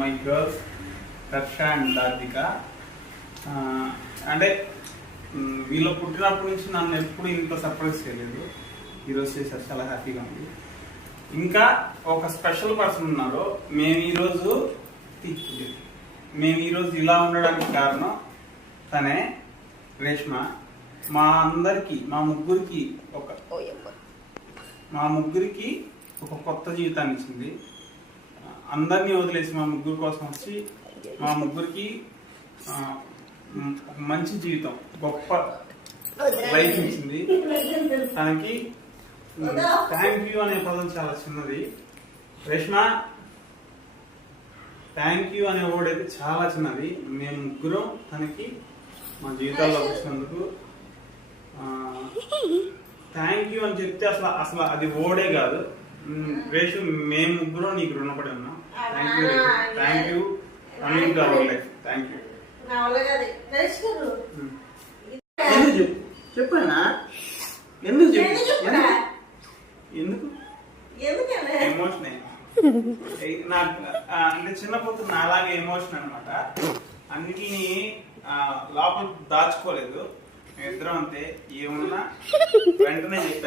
My girls Harsha and Hardika. అంటే వీళ్ళ పుట్టినప్పటి నుంచి నన్ను ఎప్పుడు ఇంత సర్ప్రైజ్ చేయలేదు. ఈరోజు చేశారు, చాలా హ్యాపీగా ఉంది. ఇంకా ఒక స్పెషల్ పర్సన్ ఉన్నారు. మేము ఈరోజు ఇలా ఉండడానికి కారణం తనే, రేష్మ. మా ముగ్గురికి ఒక కొత్త జీవితాన్ని ఇచ్చింది. అందరినీ వదిలేసి మా ముగ్గురు కోసం వచ్చి మా ముగ్గురికి మంచి జీవితం, గొప్ప లైఫ్ ఇచ్చింది. తనకి థ్యాంక్ యూ అనే పదం చాలా చిన్నది. రేష్మ, థ్యాంక్ యూ అనే వర్డ్ అయితే చాలా చిన్నది. మేము ముగ్గురం తనకి మా జీవితాల్లో వచ్చినందుకు థ్యాంక్ యూ అని చెప్తే అసలు అది వర్డే కాదు. రేషు, మేము ముగ్గురం నీకు రుణపడి ఉన్నాం. Thank you, thank you coming to our life. Thank you. ఎందుకు చెప్పానా? ఎందుకు ఎమోషన్ నాకు అంటే చిన్నపోతున్న అలాగే ఎమోషన్ అనమాట. అన్నిటిని లోపల దాచుకోలేదు. ఇద్దరం అంతే, ఏమున్నా వెంటనే చెప్పారు.